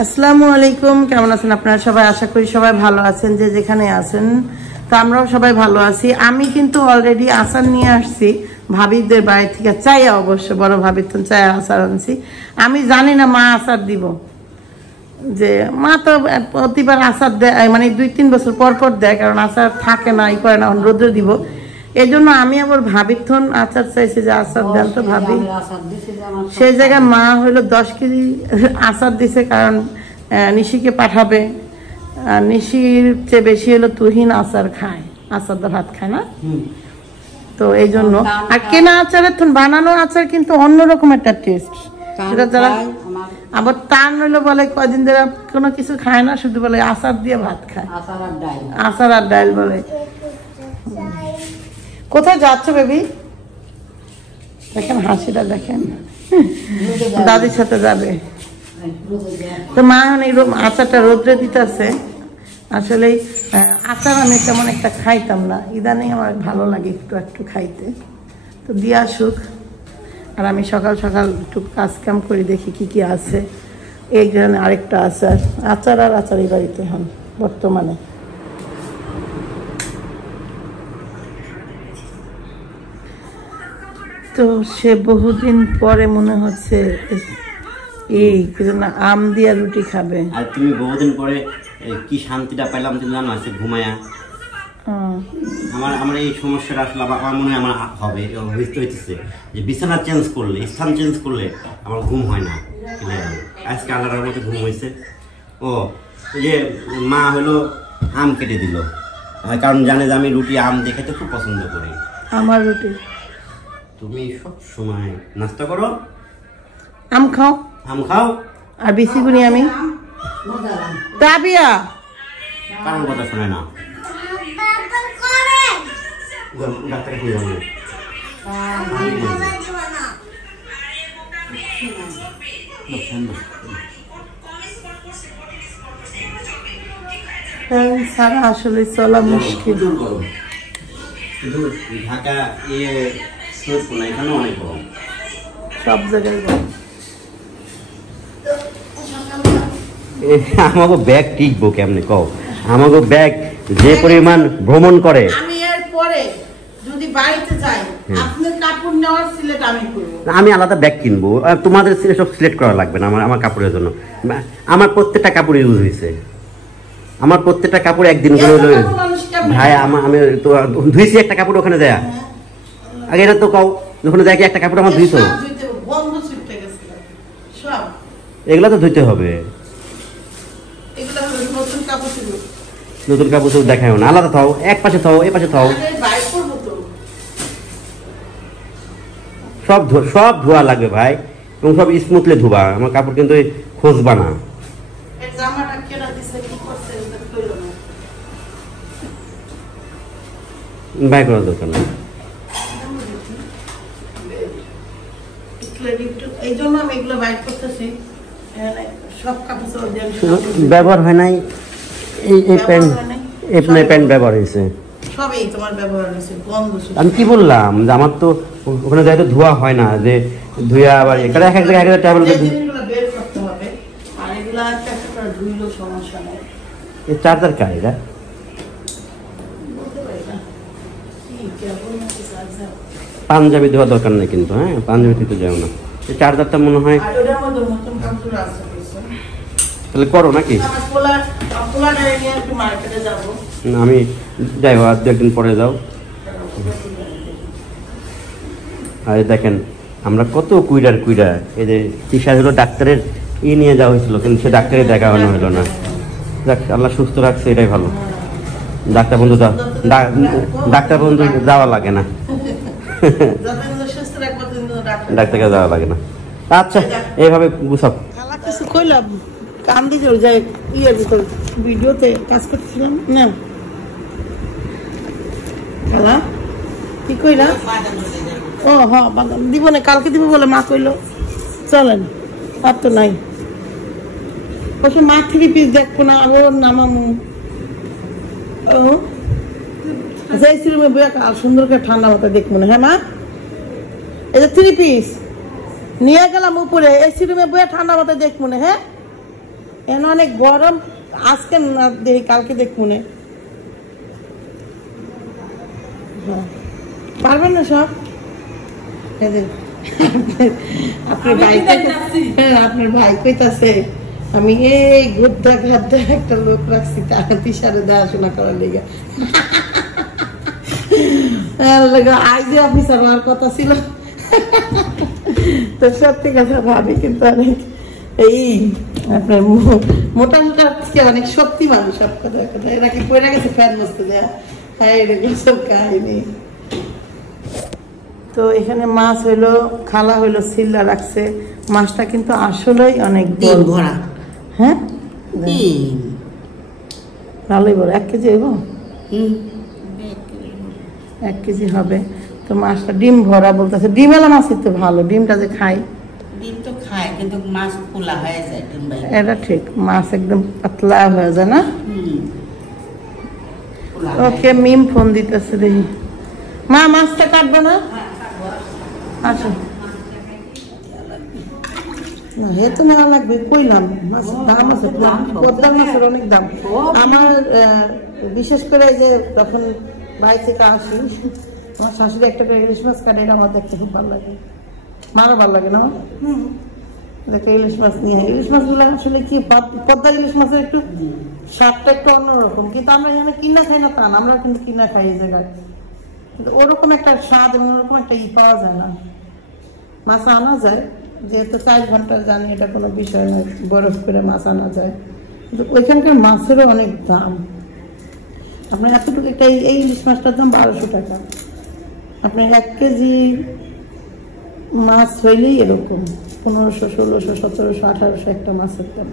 আসসালামু আলাইকুম, কেমন আছেন আপনারা সবাই? আশা করি সবাই ভালো আছেন, যে যেখানে আছেন। তো আমরাও সবাই ভালো আছি। আমি কিন্তু অলরেডি আচার নিয়ে আসছি ভাবিদের বাড়ি থেকে, চাইয়া অবশ্য বড় ভাবির তো চাইয়া আচার আনছি। আমি জানি না মা আচার দিব, যে মা তো প্রতিবার আচার দেয়, মানে 2-3 বছর পর পর দেয়, কারণ আচার থাকে না, ই করে না, রোদ্রে দিব। এই জন্য আমি আবার ভাবির থন আচার চাইছি, যে আচার দেন তো ভাবি। সেই জায়গায় মা হইলো 10 কেজি আচার দিছে, কারণ নিশিকে পাঠাবে। নিশির চেয়ে বেশি হলো তুহিন আচার খায়, আচার তো ভাত খায় না, তো এই জন্য। আর কেনা আচারের থন বানানো আচার কিন্তু অন্যরকম একটা টেস্ট, সেটা যারা আবার টান হইলো বলে কয়দিন ধরে কোনো কিছু খায় না, শুধু বলে আচার দিয়ে ভাত খায়, আচার আর ডাইল বলে। কোথায় যাচ্ছ বেবি? দেখেন হাসিটা, দেখেন দাদির সাথে যাবে। তো মা এখন এই আচারটা রোদ্রে দিতেছে। আসলে আচার আমি তেমন একটা খাইতাম না, ইদানিং আমার ভালো লাগে একটু একটু খাইতে। তো দিয়ে আসুক, আর আমি সকাল সকাল একটু কাজ কাম করে দেখি কি কি আছে। এইখানে আরেকটা আচার, আচার আর আচারই বাড়িতে হন বর্তমানে। তো সে বহুদিন পরে মনে হচ্ছে এই কিছু না আম দিয়া রুটি খাবে। আর তুমি বহুদিন পরে কি শান্তিটা পেলাম তুমি জানো, আছে ঘুমায়া। আমার এই সমস্যাটা আসলে আমার মনে হয় আমার হবে, হইতেছে যে বিছানা চেঞ্জ করলে, স্থান চেঞ্জ করলে আমার ঘুম হয় না। আজকে আল্লাহর মতো ঘুম হয়েছে। ও যে মা হলো আম কেটে দিল, কারণ জানে যে আমি রুটি আম দিয়ে খেতে খুব পছন্দ করি। আমার রুটি তুমি সব সময় নাস্তা করো, আম খাও, আম খাও, আর বেশি করি আমি তাবিয়া কারোর কথা শোনে না। ডাক্তার কি জানো? সারা আসলে চলা মুশকিল। ঢাকা এখানে অনেক গরম, সব জায়গায় গরম। আমাকে ব্যাগ টিকবো কেমনে কও? আমাকে ব্যাগ যে পরিমাণ ভ্রমণ করে। আমি এর পরে যদি বাড়িতে যাই, আপনার কাপড় নেওয়ার সিলেট আমি করব। আমি আলাদা ব্যাগ কিনবো, তোমাদের সব সিলেক্ট করা লাগবে না আমার কাপড়ের জন্য। আমার প্রত্যেকটা কাপড় ইউজ হয়েছে, আমার প্রত্যেকটা কাপড় একদিন করে হলো। ভাই আমি তো ধুইছি একটা কাপড় ওখানে যায় আগে, এটা তো কও ওখানে যায় কি একটা কাপড় আমার ধুইছো? এগুলা তো ধুইতে হবে, নতুন কাপড় তো দেখায় না, আলাদা থাও, এক পাশে থাও, এ পাশে থাও, সব ধোয়া লাগবে ভাই, এবং সব স্মুথলি ধোবা। আমার কাপড় কিন্তু খোঁজবা না। বাই করার দরকার নেই, ব্যবহার হয় নাই। এই প্যান্ট ব্যবহার হয়েছে, আমি কি বললাম যে আমার তো ওখানে যাই তো ধোয়া হয় না, যে ধুয়া আবার এখানে এক এক জায়গায় ট্যাবল চার্জার কার এটা? পাঞ্জাবি ধোয়া দরকার নেই কিন্তু, হ্যাঁ পাঞ্জাবি দিতে যাও না। এই চার্জারটা মনে হয় তাহলে করো নাকি? আমি যাই হোক, আর 2-1 দিন পরে যাও। আর দেখেন আমরা কত কুইডা, এই যে তিশা হলো ডাক্তারের নিয়ে যাওয়া হয়েছিল, কিন্তু সে ডাক্তারের দেখানো হলো না। যাক আল্লাহ সুস্থ রাখছে, এটাই ভালো। ডাক্তার বন্ধু যাওয়া লাগে না, ডাক্তারকে যাওয়া লাগে না। আচ্ছা এইভাবে গুছাও। ভিডিওতে কাজ করতেছিলাম না, খালা কি কইলা? ও হ্যাঁ দিব না, কালকে দিব বলে মা কইলো। চলেন, আর তো নাই বসে মা 3 পিস দেখবো না, ও নামামু। ও আচ্ছা, রুমে বইয়া সুন্দর করে ঠান্ডা মতো দেখবো না। হ্যাঁ মা, এই যে 3 পিস নিয়ে গেলাম উপরে, এসি রুমে বইয়া ঠান্ডা মতো দেখবো না। হ্যাঁ এখন অনেক গরম, আজকে না দেখি কালকে দেখ মনে পারবেন না সব। আপনার ভাই কইতাছে আমি এই গুদ্দা গাদ্দা একটা লোক রাখছি তার পিছনে দেখাশোনা করার লেগে। আইজে অফিসার হওয়ার কথা ছিল। তো সত্যি কথা ভাবি কিন্তু অনেক এই আপনার মোটা মোটা অনেক শক্তি মানুষ। সব কথা কথা এরা কি পড়ে গেছে ফ্যান বসতে দেয়া। হ্যাঁ এরকম সব কাহিনী। তো এখানে মাছ হইলো, খালা হইলো সিল্লা রাখছে। মাছটা কিন্তু আসলেই অনেক ভরা। হ্যাঁ ভালোই বড়। 1 কেজি হইব? 1 কেজি হবে। তো মাছটা ডিম ভরা বলতেছে। ডিমেলা মাছই তো ভালো, ডিমটা যে খাই। ডিম তো খায় কিন্তু মাছ খোলা হয়ে যায় ডিম বাইরে। এটা ঠিক, মাছ একদম পাতলা হয়ে যায় না। ওকে মিম ফোন দিতেছে দেখি। মা মাছটা কাটবো না? আচ্ছা না হে তো নেওয়া লাগবে। কইলাম মাছের দাম আছে, পদ্মার মাছের অনেক দাম। আমার বিশেষ করে যে যখন বাড়ি থেকে আসি আমার শাশুড়ি একটা করে ইলিশ মাছ কাটে, এটা আমার দেখতে খুব ভালো লাগে। মারও ভালো লাগে না? দেখে ইলিশ মাছ নিয়ে, ইলিশ মাছগুলো আসলে কি পদ্মার ইলিশ মাছের একটু স্বাদটা একটু অন্যরকম, কিন্তু আমরা এখানে কিনা খাই না তা না, আমরা কিন্তু কিনা খাই এই জায়গায়, কিন্তু ওরকম একটা স্বাদ এবং ওরকম একটা পাওয়া যায় না। মাছ আনা যায় যেহেতু 4 ঘন্টা জানি, এটা কোনো বিষয় নয়, বরফ করে মাছ আনা যায়, কিন্তু ওইখানকার মাছেরও অনেক দাম। আপনার এতটুকু একটা এই ইলিশ মাছটার দাম 1200 টাকা। আপনার 1 কেজি মাছ হইলেই এরকম 1500, 1600, 1700, 1800 একটা মাছের দাম,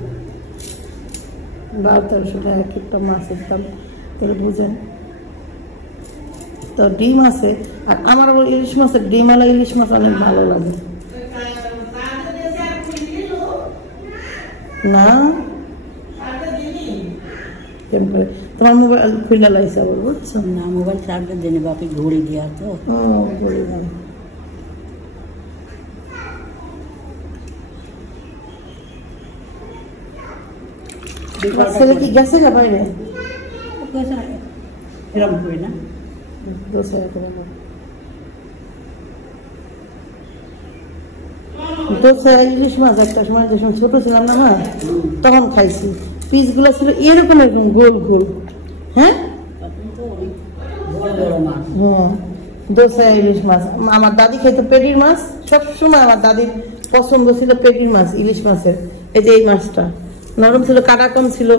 1200-1300 টাকা এক একটা মাছের দাম। তাহলে বুঝেন। তো ডিম আছে, আর আমার ইলিশ মাছের ডিমওয়ালা ইলিশ মাছ অনেক ভালো লাগে না। তোমার মোবাইল খুলে লাইছে আবার বুঝছো না? মোবাইল চার্জের জন্য বাপি ঘুরে দিয়া তো ঘুরে গেল। ছেলে কি গেছে না বাইরে? এরকম করে না দোসা ইলিশ মাছ একটা সময় যখন ছোট ছিলাম না হয় তখন খাইছি। পিস গুলো ছিল এরকম এরকম গোল গোল। হ্যাঁ হ্যাঁ দোসা ইলিশ মাছ। আমার দাদি খাইতো পেটির মাছ সবসময়। আমার দাদির পছন্দ ছিল পেটির মাছ, ইলিশ মাছের। এই যে এই মাছটা নরম ছিল, কাটা কম ছিল।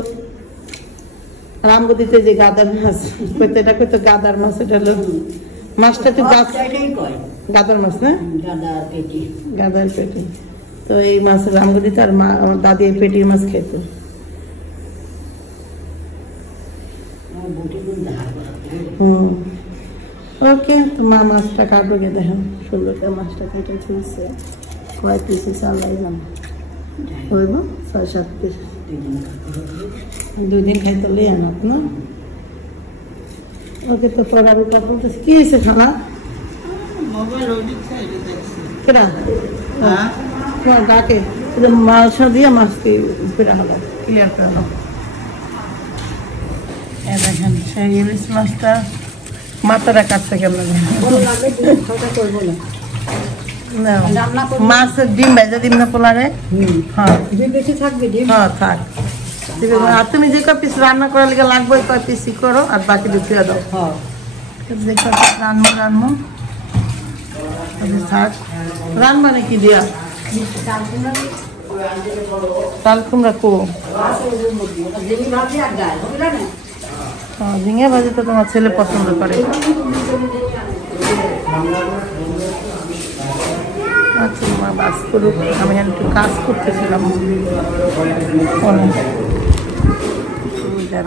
রামগতিতে যে গাদার মাছ কইতো, এটা কইতো গাদার মাছ। এটা হলো মাছটা একটু গাদার মাছ না, গাদার পেটি। তো এই মাছ রামগতিতে আর আমার দাদি এই পেটির মাছ খেত। ওকে তো মা মাছটা কাটবো গিয়ে দেখেন। 16টা মাছটা কেটে ছুঁড়ছে, কয় পিস আল্লাহ জানে হইব, 6-7 পিস। 2 দিন খাইতে লিয়ে আনো না। ওকে তো পড়ার উপর বলতেছে কি হয়েছে খানা? কেডা তোমার ডাকে মাছ দিয়ে মাছকে ফিরে হলো, ক্লিয়ার করে হলো। দেখেন সেই ইলিশ মাছটা মাথাটা কাটছে কেমন মাছের ডিম ভাইজা দিম না পোলারে। হ্যাঁ হ্যাঁ থাক। আর তুমি যে কয় পিস রান্না করার লিগে লাগবে কয় পিসই করো, আর বাকি দুপুরে দাও। যে কয় পিস রান্না থাক। রান্না নাকি দিয়া তাল কুমড়া কো ঝিঙে ভাজি তো তোমার ছেলে পছন্দ করে। আচ্ছা মা বাস করুক, আমি একটু কাজ করতেছিলাম।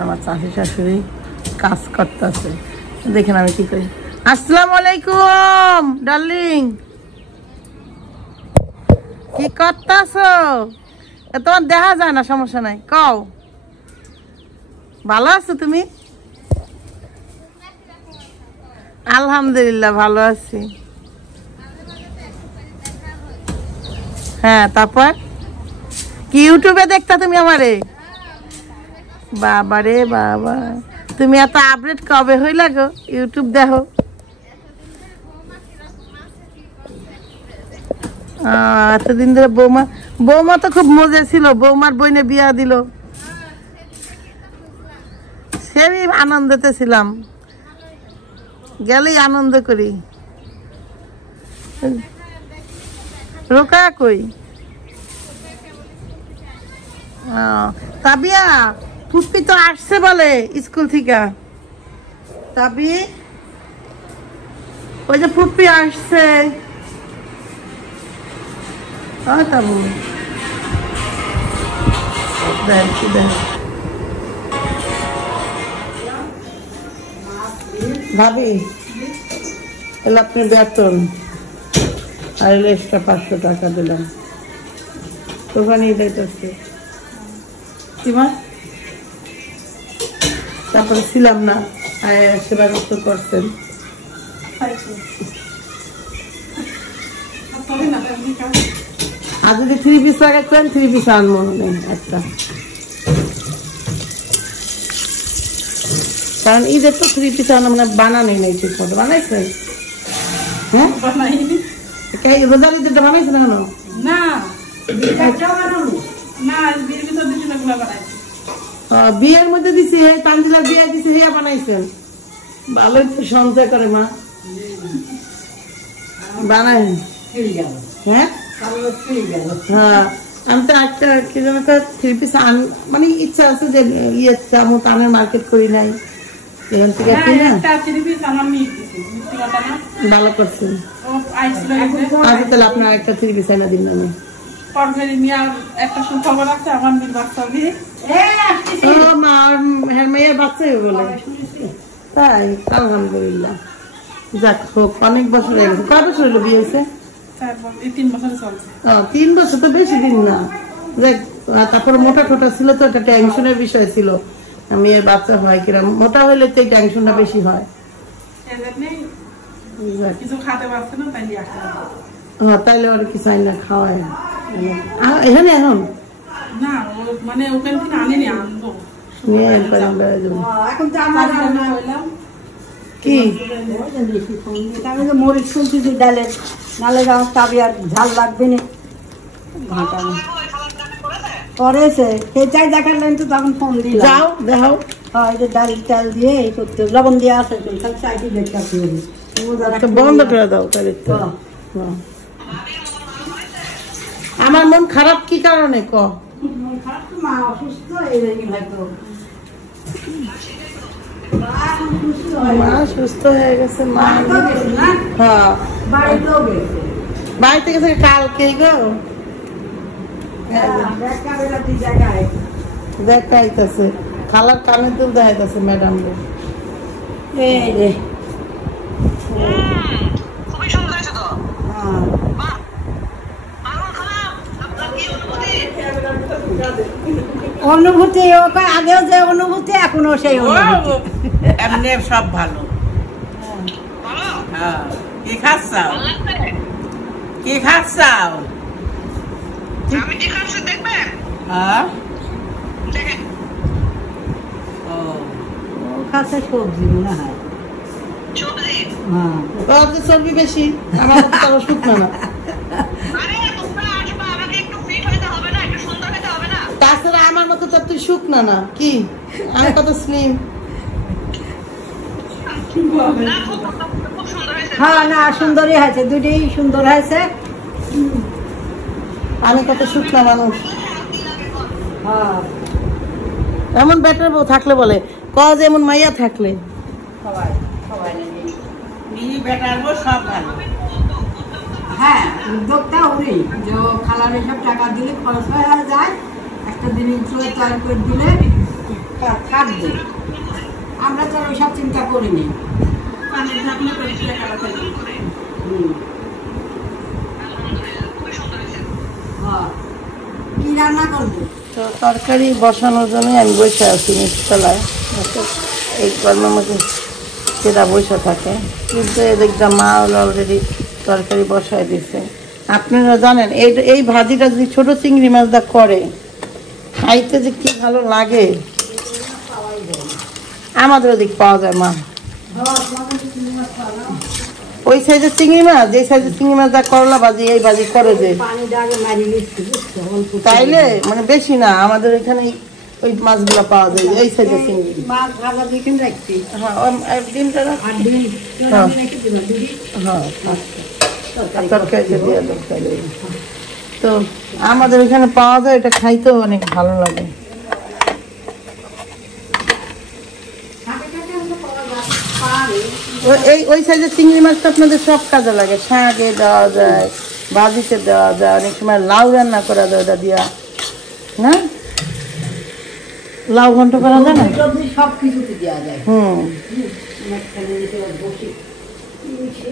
আমার চাষি শাশুড়ি কাজ করতেছে, দেখেন আমি কি করি। আসসালামু আলাইকুম ডার্লিং, কি করতেছ? তোমার দেখা যায় না, সমস্যা নাই, কও। ভালো আছো তুমি? আলহামদুলিল্লাহ ভালো আছি। হ্যাঁ তারপর কি ইউটিউবে দেখতা তুমি আমারে? বাবা রে বাবা, তুমি এত আপডেট কবে হইলা গো? ইউটিউব দেখো। এতদিন ধরে বৌমা তো খুব মজা ছিল। বৌমার বইনে বিয়া দিল, সেই আনন্দতে ছিলাম, গেলেই আনন্দ করি। রোকা কই? তাবিয়া ফুপি তো আসছে বলে স্কুল থেকে। তাবি ওই যে ফুপি আসছে। তাবু দেখ দেখ ভাবি, এলে আপনি বেতন আর এলে এক্সট্রা 500 টাকা দিলাম। দোকানে যাইতেছে তারপরে ছিলাম না, সেবা করতে করছেন। আর যদি 3 পিস লাগে 3 পিস আনবো নেই একটা, কারণ ঈদের তো 3 পিস আনা মানে বানানি নেই ঠিক মতো। বানাইছেন? হ্যাঁ রোজার ঈদের বানাইছে না কেন? বিয়ের মধ্যে দিছি, তানজিলার বিয়ে দিছি, হিয়া বানাইছেন। ভালোই তো সঞ্চয় করে মা, বানাই। হ্যাঁ হ্যাঁ, আমি তো একটা কি যেন 3 পিস মানে ইচ্ছা আছে যে ইয়ে তানের মার্কেট করি নাই, এখান থেকে ভালো করছেন। আচ্ছা তাহলে আপনার একটা 3 পিস এনে দিন। আমি মেয়ের বাচ্চা বলে তাই, আলহামদুলিল্লাহ। যাক হোক, অনেক বছর হয়ে গেছে। কয় বছর হলো বিয়ে হয়েছে? 3 বছর তো বেশি দিন না। দেখ তারপরে মোটা টোটা ছিল তো, একটা টেনশনের বিষয় ছিল মেয়ের বাচ্চা হয় কিনা। মোটা হইলে তো এই টেনশনটা বেশি হয়। হ্যাঁ তাইলে আর কিছু না খাওয়ায় এখানে এখন কি মরিচ শুনছি ডালের নালে তাবিয়ার ঝাল লাগবে না করেছে সেই চাই দেখালেন তো তখন ফোন দিয়ে যাও দেখাও। হয় যে ডাল চাল দিয়ে এই করতে লবণ দিয়ে আসে চাইটি দেখতে বন্ধ করে দাও তাহলে। আমার মন খারাপ কি কারণে ক? মা অসুস্থ হয়তো মা সুস্থ হয়ে গেছে। মা হ্যাঁ বাড়িতে গেছে কালকে গো। দেখাইতেছে খালার কানে দুল দেখাইতেছে ম্যাডাম রে। অনুভূতি আগেও যে অনুভূতি এখনো সেই এমনি সব ভালো। কি খাচ্ছাও? কি খাচ্ছাও? আমি কি খাচ্ছি দেখবেন? দেখেন খাচ্ছে সবজি মনে হয়। সবজি? হ্যাঁ চর্বি বেশি, আমার তো শুকনো না। তাছাড়া আমার মতো তো তুই শুকনা না কি, আমি কত স্লিম। হ্যাঁ না সুন্দরই হয়েছে, দুটোই সুন্দর হয়েছে। আমি কত শুকনা মানুষ। হ্যাঁ এমন বেটার বউ থাকলে বলে কজ এমন মাইয়া থাকলে সব ভালো। হ্যাঁ উদ্যোগটা ওরই যে খালার এসব টাকা দিলে খরচ হয়ে যায়, একটা জিনিস তৈরি করে দিলে কাটবে। আমরা তো ওইসব চিন্তা করিনি। কি রান্না করবো? তো তরকারি বসানোর জন্য আমি বসে আছি নিচতলায়। এই গরমের মধ্যে সেটা বসে থাকে, কিন্তু দেখলাম মা অলরেডি তরকারি বসায় দিচ্ছে। আপনারা জানেন এই ভাজিটা যদি ছোট চিংড়ি মাছটা করে খাইতে যে কি ভালো লাগে। আমাদের ওদিক পাওয়া যায় মা। ওই সাইজের চিংড়ি মাছ, যে সাইজের চিংড়ি মাছ দা করলা ভাজি এই ভাজি করে যে তাইলে মানে বেশি না, আমাদের এখানে ওই মাছগুলো পাওয়া যায় এই সাইজের চিংড়ি। মাছ ভাজা দিয়ে কিনে রাখছি। হ্যাঁ ডিমটা আর ডিম হ্যাঁ রেখে দিবা দিদি। হ্যাঁ তরকারিতে দিয়ে তরকারি। তো আমাদের এখানে পাওয়া যায়, এটা খাইতেও অনেক ভালো লাগে। ওই সাইজের চিংড়ি মাছটা আপনাদের সব কাজে লাগে, শাকে দেওয়া যায়, ভাজিতে দেওয়া যায়, অনেক সময় লাউ রান্না করা যায় ওটা দিয়া, না লাউ ঘন্ট করা যায় না, সব কিছুতে দেওয়া যায়। হুম। বসে